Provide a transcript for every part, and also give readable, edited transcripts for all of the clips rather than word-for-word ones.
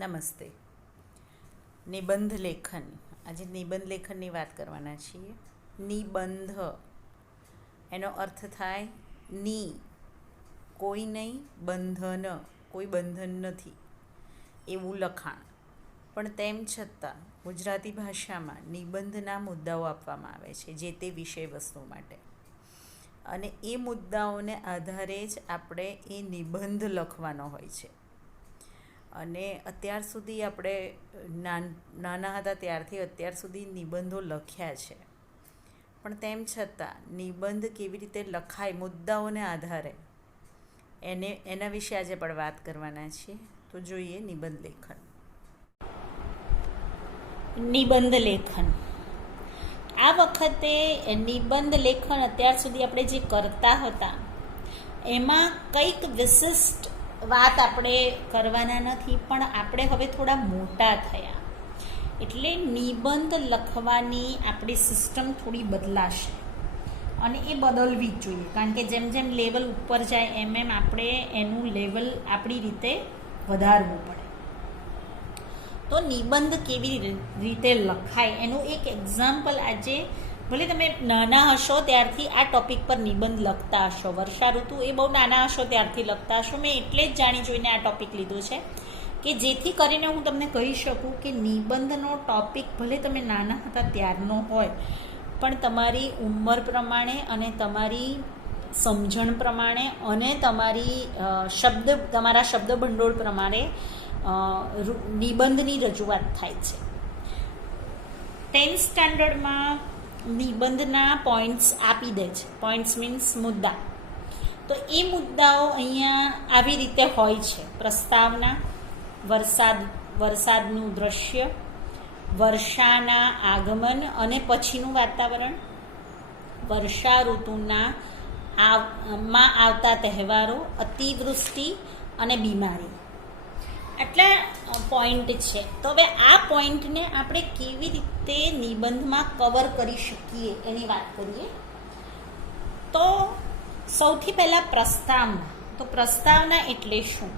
નમસ્તે. નિબંધ લેખન. આજે નિબંધ લેખનની વાત કરવાના છીએ. નિબંધ એનો અર્થ થાય ની, કોઈ નહીં, બંધન, કોઈ બંધન નથી એવું લખાણ. પણ તેમ છતાં ગુજરાતી ભાષામાં નિબંધના મુદ્દાઓ આપવામાં આવે છે જે તે વિષય વસ્તુ માટે, અને એ મુદ્દાઓને આધારે જ આપણે એ નિબંધ લખવાનો હોય છે. અને અત્યાર સુધી આપણે નાના હતા ત્યારથી અત્યાર સુધી નિબંધો લખ્યા છે, પણ તેમ છતાં નિબંધ કેવી રીતે લખાય મુદ્દાઓને આધારે એના વિશે આજે પણ વાત કરવાના છીએ. તો જોઈએ નિબંધ લેખન. નિબંધ લેખન. આ વખતે નિબંધ લેખન અત્યાર સુધી આપણે જે કરતા હતા એમાં કંઈક વિશિષ્ટ વાત આપણે કરવાના નથી, પણ આપણે હવે થોડા મોટા થયા એટલે નિબંધ લખવાની આપણી સિસ્ટમ થોડી બદલાશે, અને એ બદલવી જ જોઈએ. કારણ કે જેમ જેમ લેવલ ઉપર જાય એમ એમ આપણે એનું લેવલ આપણી રીતે વધારવું પડે. તો નિબંધ કેવી રીતે લખાય એનું એક એક્ઝામ્પલ આજે, ભલે તમે નાના હશો ત્યારથી આ ટૉપિક પર નિબંધ લખતા હશો, વર્ષા ઋતુ એ બહુ નાના હશો ત્યારથી લખતા હશો. મેં એટલે જ જાણી જોઈને આ ટૉપિક લીધો છે કે જેથી કરીને હું તમને કહી શકું કે નિબંધનો ટૉપિક ભલે તમે નાના હતા ત્યારનો હોય, પણ તમારી ઉંમર પ્રમાણે અને તમારી સમજણ પ્રમાણે અને તમારા શબ્દ ભંડોળ પ્રમાણે નિબંધની રજૂઆત થાય છે. 10th સ્ટાન્ડર્ડમાં નિબંધના પોઈન્ટ્સ આપી દે છે. પોઈન્ટ્સ મીન્સ મુદ્દા. તો એ મુદ્દાઓ અહીંયા આવી રીતે હોય છે: પ્રસ્તાવના, વરસાદનું દ્રશ્ય, વર્ષાના આગમન અને પછીનું વાતાવરણ, વર્ષા ઋતુમાં આવતા તહેવારો, અતિવૃષ્ટિ અને બીમારી. આટલા પોઈન્ટ છે. તો હવે આ પોઈન્ટને આપણે કેવી રીતે નિબંધમાં કવર કરી શકીએ એની વાત કરીએ. તો સૌથી પહેલાં પ્રસ્તાવના. તો પ્રસ્તાવના એટલે શું?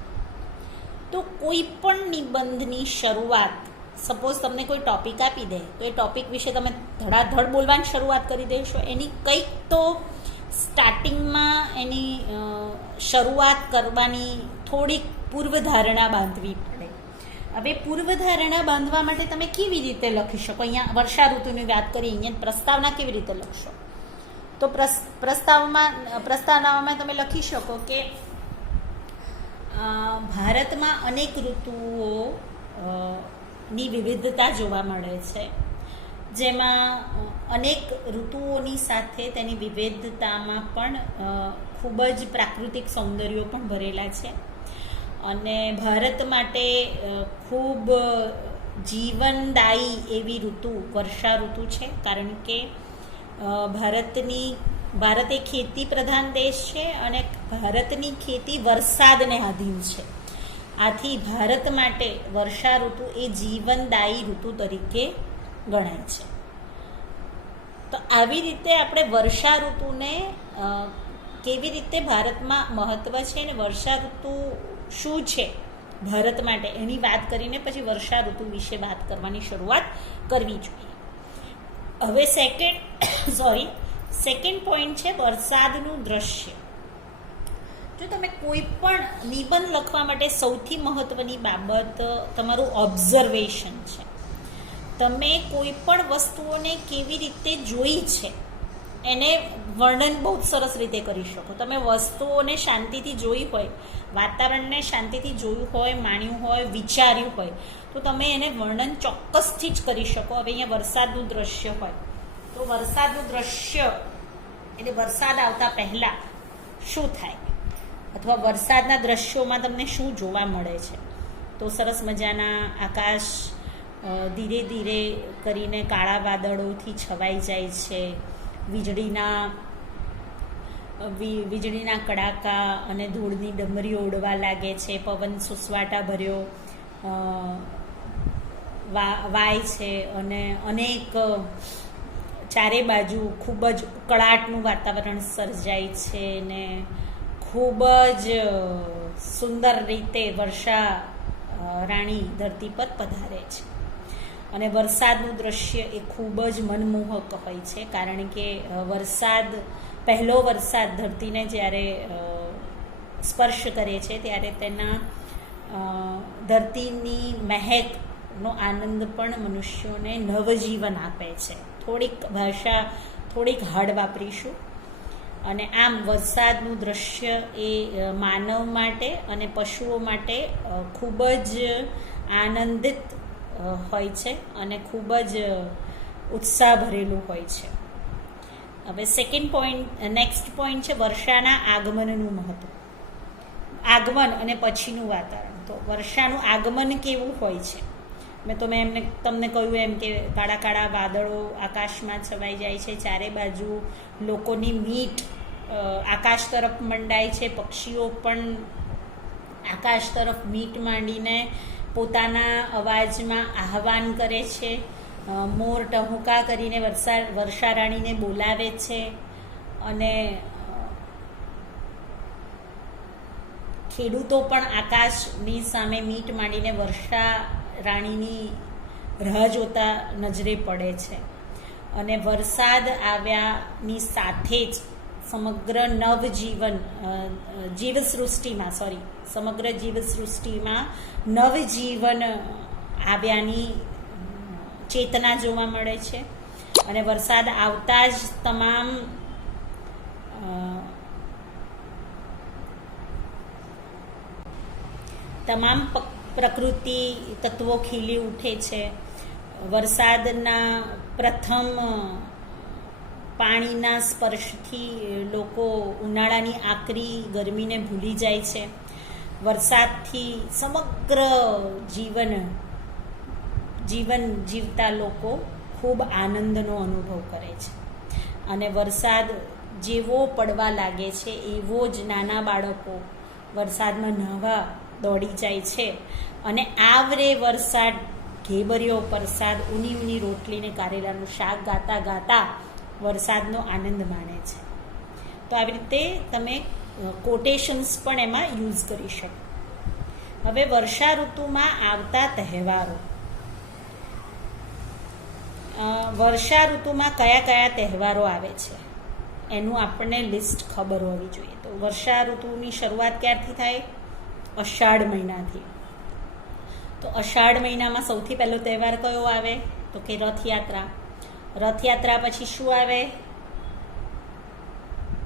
તો કોઈ પણ નિબંધની શરૂઆત, સપોઝ તમને કોઈ ટૉપિક આપી દે તો એ ટૉપિક વિશે તમે ધડાધડ બોલવાની શરૂઆત કરી દેશો. એની કંઈક તો સ્ટાર્ટિંગમાં એની શરૂઆત કરવાની થોડીક પૂર્વધારણા બાંધવી પડે. હવે પૂર્વધારણા બાંધવા માટે તમે કેવી રીતે લખી શકો? અહીંયા વર્ષા ઋતુની વાત કરી, અહીંયા પ્રસ્તાવના કેવી રીતે લખશો? તો પ્રસ્તાવનામાં તમે લખી શકો કે ભારતમાં અનેક ઋતુઓની વિવિધતા જોવા મળે છે, જેમાં અનેક ઋતુઓની સાથે તેની વિવિધતામાં પણ ખૂબ જ પ્રાકૃતિક સૌંદર્યો પણ ભરેલા છે. અને ભારત માટે ખૂબ જીવનદાયી એવી ઋતુ વર્ષા ઋતુ છે, કારણ કે ભારત એ ખેતી પ્રધાન દેશ છે અને ભારતની ખેતી વરસાદને આધીન છે. આથી ભારત માટે વર્ષા ઋતુ એ જીવનદાયી ઋતુ તરીકે ગણાય છે. તો આવી રીતે આપણે વર્ષા ઋતુને કેવી રીતે ભારતમાં મહત્ત્વ છે અને વર્ષા ઋતુ શું છે ભારત માટે એની વાત કરીને પછી વર્ષા ઋતુ વિશે વાત કરવાની શરૂઆત કરવી જોઈએ. હવે સેકન્ડ પોઈન્ટ છે વરસાદનું દ્રશ્ય. જો તમે કોઈ પણ નિબંધ લખવા માટે સૌથી મહત્ત્વની બાબત તમારું ઓબ્ઝર્વેશન છે. તમે કોઈ પણ વસ્તુઓને કેવી રીતે જોઈ છે એને વર્ણન બહુ જ સરસ રીતે કરી શકો. તમે વસ્તુઓને શાંતિથી જોઈ હોય, વાતાવરણને શાંતિથી જોયું હોય, માણ્યું હોય, વિચાર્યું હોય, તો તમે એને વર્ણન ચોક્કસથી જ કરી શકો. હવે અહીંયા વરસાદનું દ્રશ્ય હોય તો વરસાદનું દ્રશ્ય એટલે વરસાદ આવતા પહેલાં શું થાય, અથવા વરસાદના દ્રશ્યોમાં તમને શું જોવા મળે છે. તો સરસ મજાના આકાશ ધીરે ધીરે કરીને કાળા વાદળોથી છવાઈ જાય છે, વીજળીના કડાકા અને ધૂળની ડમરીઓ ઉડવા લાગે છે, પવન સુસવાટા ભર્યો વાય છે, અને અનેક ચારે બાજુ ખૂબ જ ઉકળાટનું વાતાવરણ સર્જાય છે ને ખૂબ જ સુંદર રીતે વર્ષા રાણી ધરતી પર પધારે છે. અને વરસાદનું દ્રશ્ય એ ખૂબ જ મનમોહક હોય છે, કારણ કે પહેલો વરસાદ ધરતીને જ્યારે સ્પર્શ કરે છે ત્યારે તેના ધરતીની મહેકનો આનંદ પણ મનુષ્યોને નવજીવન આપે છે. થોડીક હાડ વાપરીશું. અને આમ વરસાદનું દ્રશ્ય એ માનવ માટે અને પશુઓ માટે ખૂબ જ આનંદિત હોય છે અને ખૂબ જ ઉત્સાહ ભરેલું હોય છે. હવે નેક્સ્ટ પોઈન્ટ છે વર્ષાના આગમનનું મહત્વ. આગમન અને પછીનું વાતાવરણ. તો વર્ષાનું આગમન કેવું હોય છે? મેં તમને કહ્યું એમ કે કાળા કાળા વાદળો આકાશમાં છવાઈ જાય છે, ચારે બાજુ લોકોની મીટ આકાશ તરફ મંડાય છે, પક્ષીઓ પણ આકાશ તરફ મીટ માંડીને પોતાના અવાજમાં આહવાન કરે છે, મોર ટહુકા કરીને વર્ષા રાણીને બોલાવે છે, અને ખેડૂતો પણ આકાશની સામે મીટ માંડીને વર્ષા રાણીની રાહ જોતા નજરે પડે છે. અને વરસાદ આવ્યાની સાથે જ સમગ્ર જીવસૃષ્ટિમાં નવજીવન આવ્યાની ચેતના જોવા મળે છે. અને વરસાદ આવતા જ તમામ પ્રકૃતિ તત્વો ખીલી ઉઠે છે. વરસાદના પ્રથમ પાણીના સ્પર્શથી લોકો ઉનાળાની આકરી ગરમીને ભૂલી જાય છે. વરસાદથી સમગ્ર જીવન જીવતા લોકો ખૂબ આનંદનો અનુભવ કરે છે. અને વરસાદ જેવો પડવા લાગે છે એવો જ નાના બાળકો વરસાદમાં નહાવા દોડી જાય છે. અને આવરે વરસાદ, ઘેબરિયો વરસાદ, ઊની રોટલીને કારેલાનું શાક ગાતા ગાતા વરસાદનો આનંદ માણે છે. તો આવી રીતે તમે કોટેશન્સ પણ એમાં યુઝ કરી શકો. હવે વર્ષા ઋતુમાં આવતા તહેવારો. વર્ષા ઋતુમાં કયા કયા તહેવારો આવે છે એનું આપણને લિસ્ટ ખબર હોવી જોઈએ. તો વર્ષા ઋતુની શરૂઆત ક્યારથી થાય? અષાઢ મહિનાથી. તો અષાઢ મહિનામાં સૌથી પહેલો તહેવાર કયો આવે? તો કે રથયાત્રા. રથયાત્રા પછી શું આવે?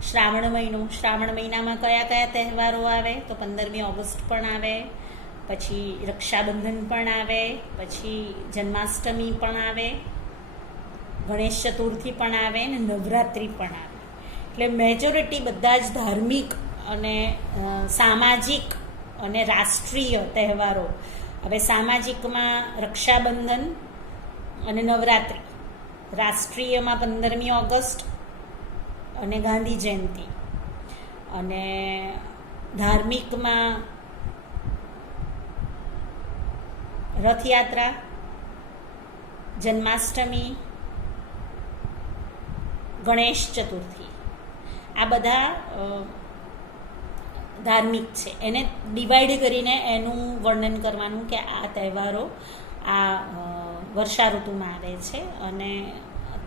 શ્રાવણ મહિનો. શ્રાવણ મહિનામાં કયા કયા તહેવારો આવે? તો 15મી ઓગસ્ટ પણ આવે, પછી રક્ષાબંધન પણ આવે, પછી જન્માષ્ટમી પણ આવે, ગણેશ ચતુર્થી પણ આવે ને નવરાત્રિ પણ આવે. એટલે મેજોરિટી બધા જ ધાર્મિક અને સામાજિક અને રાષ્ટ્રીય તહેવારો. હવે સામાજિકમાં રક્ષાબંધન અને નવરાત્રિ, રાષ્ટ્રીયમાં 15મી ઓગસ્ટ અને ગાંધી જયંતિ, અને ધાર્મિકમાં રથયાત્રા, જન્માષ્ટમી, ગણેશ ચતુર્થી. આ બધા ધાર્મિક છે. એને ડિવાઈડ કરીને એનું વર્ણન કરવાનું કે આ તહેવારો આ વર્ષા ઋતુમાં આવે છે. અને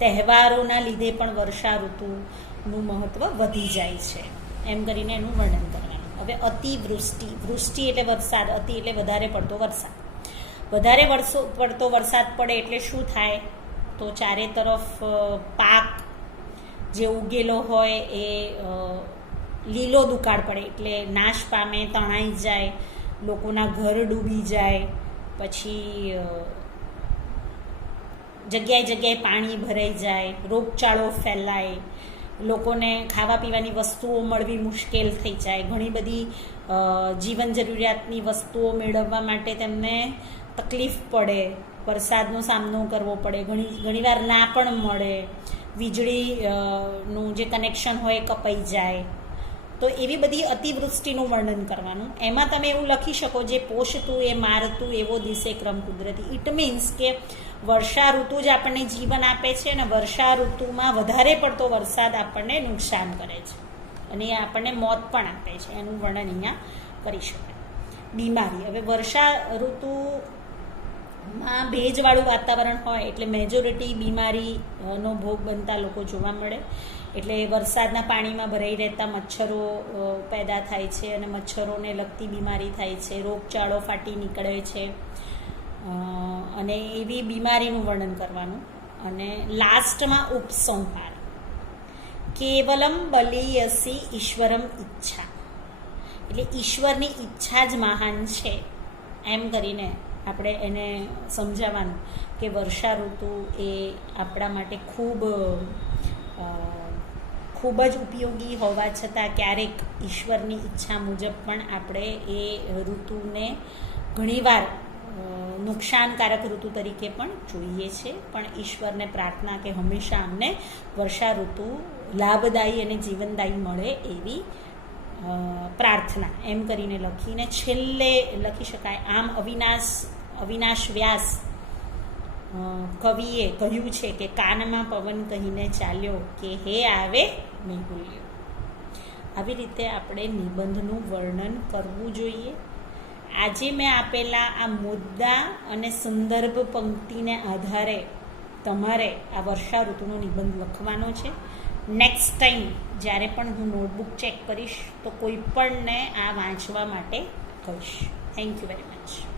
તહેવારોના લીધે પણ વર્ષા ઋતુનું મહત્ત્વ વધી જાય છે, એમ કરીને એનું વર્ણન કરવાનું. હવે અતિવૃષ્ટિ. વૃષ્ટિ એટલે વરસાદ, અતિ એટલે વધારે પડતો વરસાદ. વધારે પડતો વરસાદ પડે એટલે શું થાય? તો ચારે તરફ પાક જે ઉગેલો હોય એ લીલો દુકાળ પડે, એટલે નાશ પામે, તણાઈ જાય, લોકોના ઘર ડૂબી જાય, પછી જગ્યાએ પાણી ભરાઈ જાય, રોગચાળો ફેલાય, લોકોને ખાવા પીવાની વસ્તુઓ મળવી મુશ્કેલ થઈ જાય, ઘણી બધી જીવન જરૂરિયાતની વસ્તુઓ મેળવવા માટે તેમને તકલીફ પડે, વરસાદનો સામનો કરવો પડે, ઘણીવાર ના પણ મળે, વીજળીનું જે કનેક્શન હોય કપાઈ જાય. તો એવી બધી અતિવૃષ્ટિનું વર્ણન કરવાનું. એમાં તમે એવું લખી શકો, જે પોષતું એ મારતું એવો દિશે ક્રમ કુદરતી. ઇટ મીન્સ કે વર્ષા ઋતુ જ આપણને જીવન આપે છે, અને વર્ષા ઋતુમાં વધારે પડતો વરસાદ આપણને નુકસાન કરે છે, અને એ આપણને મોત પણ આપે છે. એનું વર્ણન અહીંયા કરી શકાય. બીમારી. હવે વર્ષા ઋતુમાં ભેજવાળું વાતાવરણ હોય એટલે મેજોરિટી બીમારીનો ભોગ બનતા લોકો જોવા મળે. એટલે વરસાદના પાણીમાં ભરાઈ રહેતા મચ્છરો પેદા થાય છે અને મચ્છરોને લગતી બીમારી થાય છે, રોગચાળો ફાટી નીકળે છે અને એવી બીમારીનું વર્ણન કરવાનું. અને લાસ્ટમાં ઉપસંહાર, કેવલમ બલિયસી ઈશ્વરમ ઈચ્છા, એટલે ઈશ્વરની ઈચ્છા જ મહાન છે એમ કરીને આપણે એને સમજાવવાનું કે વર્ષા ઋતુ એ આપણા માટે ખૂબ જ ઉપયોગી હોવા છતાં ક્યારેક ઈશ્વરની ઈચ્છા મુજબ પણ આપણે એ ઋતુને ઘણીવાર નુકસાનકારક ઋતુ તરીકે પણ જોઈએ છે. પણ ઈશ્વરને પ્રાર્થના કે હંમેશા અમને વર્ષા ઋતુ લાભદાયી અને જીવનદાયી મળે એવી પ્રાર્થના એમ કરીને લખીને છેલ્લે લખી શકાય. આમ અવિનાશ વ્યાસ કવિએ કહ્યું છે કે કાનમાં પવન કહીને ચાલ્યો કે હે આવે મેહુલ્યો. આવી રીતે આપણે નિબંધનું વર્ણન કરવું જોઈએ. આજે મેં આપેલા આ મુદ્દા અને સંદર્ભ પંક્તિને આધારે તમારે આ વર્ષા ઋતુનો નિબંધ લખવાનો છે. નેક્સ્ટ ટાઈમ જ્યારે પણ હું નોટબુક ચેક કરીશ તો કોઈ પણને આ વાંચવા માટે કહીશ. Thank you very much.